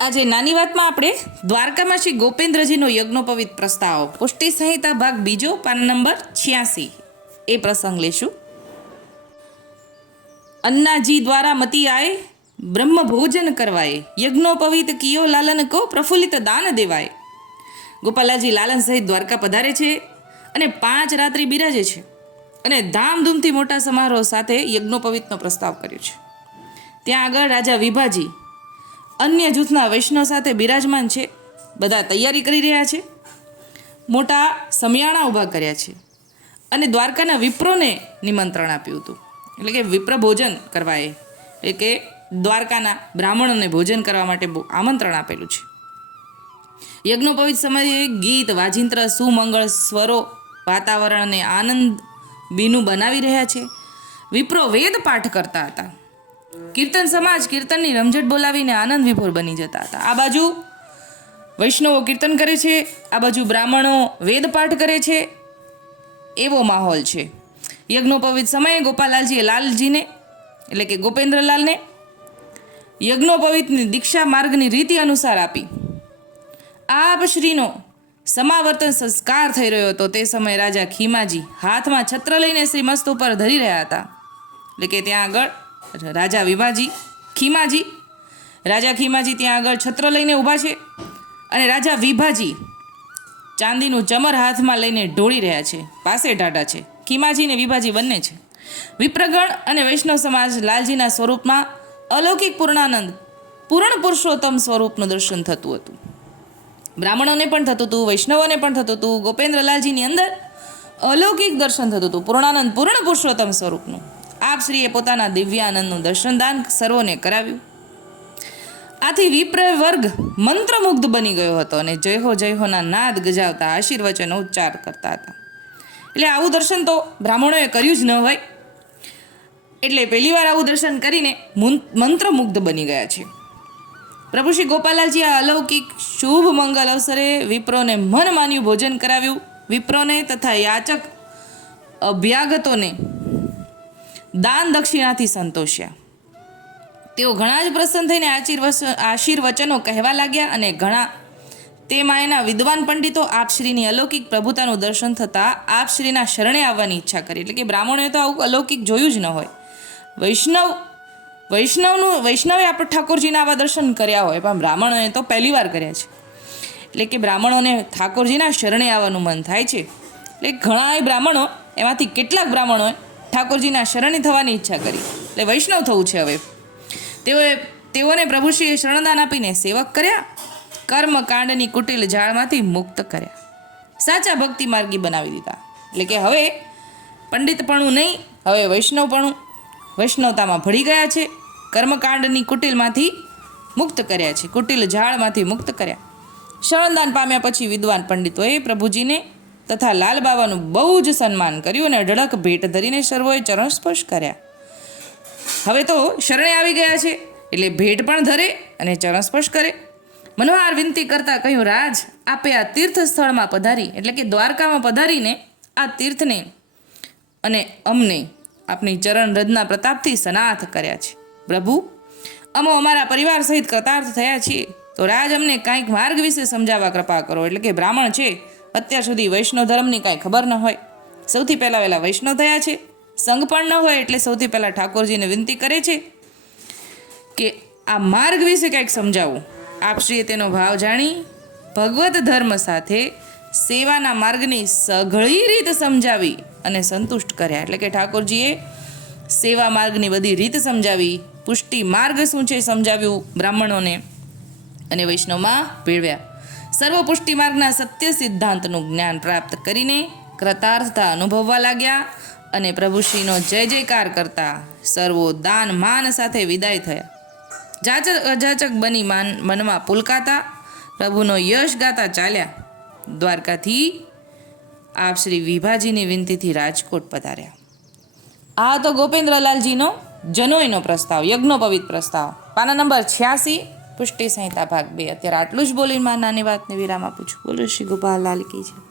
આજે નાની વાતમાં આપણે દ્વારકામાં શ્રી ગોપેન્દ્રજીનો યજ્ઞોપવિત પ્રસ્તાવ, પુષ્ટિ સંહિતા ભાગ બીજો, પાન નંબર છ્યાસી. એ પ્રસંગ લેશું. અન્નાજી દ્વારા મતી આય બ્રહ્મ ભોજન કરવાય યજ્ઞોપવિત કિયો લાલન કો પ્રફુલ્લિત દાન દેવાય. ગોપાલાજી લાલન સહિત દ્વારકા પધારે છે અને પાંચ રાત્રિ બિરાજે છે અને ધામધૂમથી મોટા સમારોહ સાથે યજ્ઞોપવિતનો પ્રસ્તાવ કર્યો છે. ત્યાં આગળ રાજા વિભાજી અન્ય જૂથના વૈષ્ણવ સાથે બિરાજમાન છે. બધા તૈયારી કરી રહ્યા છે. મોટા સમિયાણા ઊભા કર્યા છે. અને દ્વારકાના વિપ્રોને નિમંત્રણ આપ્યું હતું. એટલે કે વિપ્ર ભોજન કરવા એ. એટલે કે દ્વારકાના બ્રાહ્મણોને ભોજન કરવા માટે આમંત્રણ આપેલું છે. યજ્ઞોપવિત સમયે ગીત, વાજિંત્ર, સુમંગળ, સ્વરો વાતાવરણને આનંદ બીનું બનાવી રહ્યા છે. વિપ્રો વેદ પાઠ કરતા હતા. કીર્તન સમાજ કીર્તનની રમઝટ બોલાવીને આનંદ વિભોર બની જતા હતા. આ બાજુ વૈષ્ણવો કીર્તન કરે છે, આ બાજુ બ્રાહ્મણો વેદ પાઠ કરે છે, એવો માહોલ છે. યજ્ઞોપવિત સમયે ગોપાલાલજીએ લાલજીને, એટલે કે ગોપેન્દ્રલાલને, યજ્ઞોપવિતની દીક્ષા માર્ગની રીતિ અનુસાર આપી. આપ શ્રીનો સમાવર્તન સંસ્કાર થઈ રહ્યો હતો. તે સમયે રાજા ખીમાજી હાથમાં છત્ર લઈને શ્રી મસ્ત ઉપર ધરી રહ્યા હતા. એટલે કે ત્યાં આગળ રાજા વિભાજી, ખીમાજી. રાજા ખીમાજી ત્યાં આગળ છત્ર લઈને ઊભા છે અને રાજા વિભાજી ચાંદીનું ચમર હાથમાં લઈને ઢોળી રહ્યા છે, પાસે ટાટા છે. ખીમાજી ને વિભાજી બંને છે. વિપ્રગણ અને વૈષ્ણવ સમાજ લાલજીના સ્વરૂપમાં અલૌકિક પૂર્ણાનંદ, પૂર્ણ પુરુષોત્તમ સ્વરૂપનું દર્શન થતું હતું. બ્રાહ્મણોને પણ થતું હતું, વૈષ્ણવોને પણ થતું હતું, ગોપેન્દ્રલાલજીની અંદર અલૌકિક દર્શન થતું હતું. પૂર્ણાનંદ પૂર્ણ પુરુષોત્તમ સ્વરૂપનું. આપ શ્રીએ પોતાના દિવ્યાનંદનું દર્શનદાન સર્વોને કરાવ્યું. આથી વિપ્ર વર્ગ મંત્રમુગ્ધ બની ગયો હતો અને જય હો જય હોના નાદ ગજાવતા આશીર્વચનો ઉચ્ચાર કરતા હતા. એટલે આવું દર્શન તો બ્રાહ્મણોએ કર્યું જ ન હોય. એટલે પહેલીવાર આવું દર્શન કરીને મંત્રમુગ્ધ બની ગયા છે પ્રભુ શ્રી ગોપાલાલજી આ અલૌકિક શુભ મંગલ અવસરે વિપ્રોને મન માન્યું ભોજન કરાવ્યું. વિપ્રોને તથા યાચક અભ્યાગતોને દાન દક્ષિણાથી સંતોષ્યા. તેઓ ઘણા જ પ્રસન્ન થઈને આશીર્વચ આશીર્વચનો કહેવા લાગ્યા અને ઘણા, તે માયના વિદ્વાન પંડિતો આપશ્રીની અલૌકિક પ્રભુતાનું દર્શન થતાં આપશ્રીના શરણે આવવાની ઈચ્છા કરી. એટલે કે બ્રાહ્મણોએ તો આવું અલૌકિક જોયું જ ન હોય. વૈષ્ણવ, વૈષ્ણવનું, વૈષ્ણવે આપણે ઠાકોરજીના આવા દર્શન કર્યા હોય, પણ બ્રાહ્મણોએ તો પહેલી વાર કર્યા છે. એટલે કે બ્રાહ્મણોને ઠાકોરજીના શરણે આવવાનું મન થાય છે. એટલે ઘણા બ્રાહ્મણો, એમાંથી કેટલાક બ્રાહ્મણોએ ઠાકોરજીના શરણે થવાની ઈચ્છા કરી. એટલે વૈષ્ણવ થવું છે હવે. તેઓએ, તેઓને પ્રભુશ્રીએ શરણદાન આપીને સેવક કર્યા, કર્મકાંડની કુટિલ જાળમાંથી મુક્ત કર્યા. સાચા ભક્તિ માર્ગી બનાવી દીધા. એટલે કે હવે પંડિતપણું નહીં, હવે વૈષ્ણવપણું. વૈષ્ણવતામાં ભળી ગયા છે, કર્મકાંડની કુટિલમાંથી મુક્ત કર્યા છે, કુટિલ ઝાડમાંથી મુક્ત કર્યા. શરણદાન પામ્યા પછી વિદ્વાન પંડિતોએ પ્રભુજીને તથા લાલ બાબાનું બહુ જ સન્માન કર્યું અને અઢળક ભેટ ધરીને સર્વોએ ચરણ સ્પર્શ કર્યા. હવે તો શરણે આવી ગયા છે, એટલે ભેટ પણ ધરે અને ચરણ સ્પર્શ કરે. મનોહાર વિનંતી કરતા કહ્યું, રાજ, આપે આ તીર્થ સ્થળમાં પધારી, એટલે કે દ્વારકામાં પધારીને આ તીર્થને અને અમને આપની ચરણ રજના પ્રતાપથી સનાથ કર્યા છે. પ્રભુ, અમો અમારા પરિવાર સહિત કૃતાર્થ થયા છીએ. તો રાજ, અમને કાંઈક માર્ગ વિશે સમજાવવા કૃપા કરો, એટલે કે બ્રાહ્મણ છે અત્યાર સુધી વૈષ્ણવ ધર્મની કાંઈ ખબર ન હોય. સૌથી પહેલાં વહેલા વૈષ્ણવ થયા છે. સંઘ પણ ન હોય એટલે સૌથી પહેલાં ઠાકોરજીને વિનંતી કરે છે કે આ માર્ગ વિશે કંઈક સમજાવું. આપશ્રીએ તેનો ભાવ જાણી ભગવત ધર્મ સાથે સેવાના માર્ગની સઘળી રીત સમજાવી અને સંતુષ્ટ કર્યા. એટલે કે ઠાકોરજીએ સેવા માર્ગની બધી રીત સમજાવી. પુષ્ટિ માર્ગ શું છે સમજાવ્યું બ્રાહ્મણોને અને વૈષ્ણવમાં ભેળવ્યા. સર્વ પુષ્ટિ માર્ગના સત્ય સિદ્ધાંતનું જ્ઞાન પ્રાપ્ત કરીને કૃતાર્થતા અનુભવવા લાગ્યા અને પ્રભુશ્રીનો જય જયકાર કરતા સર્વો દાન માન સાથે વિદાય થયા. જાચક અજાચક બની માન, મનમાં પુલકાતા પ્રભુનો યશ ગાતા ચાલ્યા. દ્વારકાથી આપ શ્રી વિભાજીની વિનંતીથી રાજકોટ પધાર્યા. આ તો ગોપેન્દ્રલાલજીનો જનોયનો પ્રસ્તાવ, યજ્ઞોપવિત પ્રસ્તાવ. પાના નંબર છ્યાસી પુષ્ટિ સંહિતા ભાગ બે. અત્યારે આટલું જ બોલીને મારા નાની વાતને વિરામ આપું છું. બોલો, શ્રી ગોપાલ, લાલ કી છે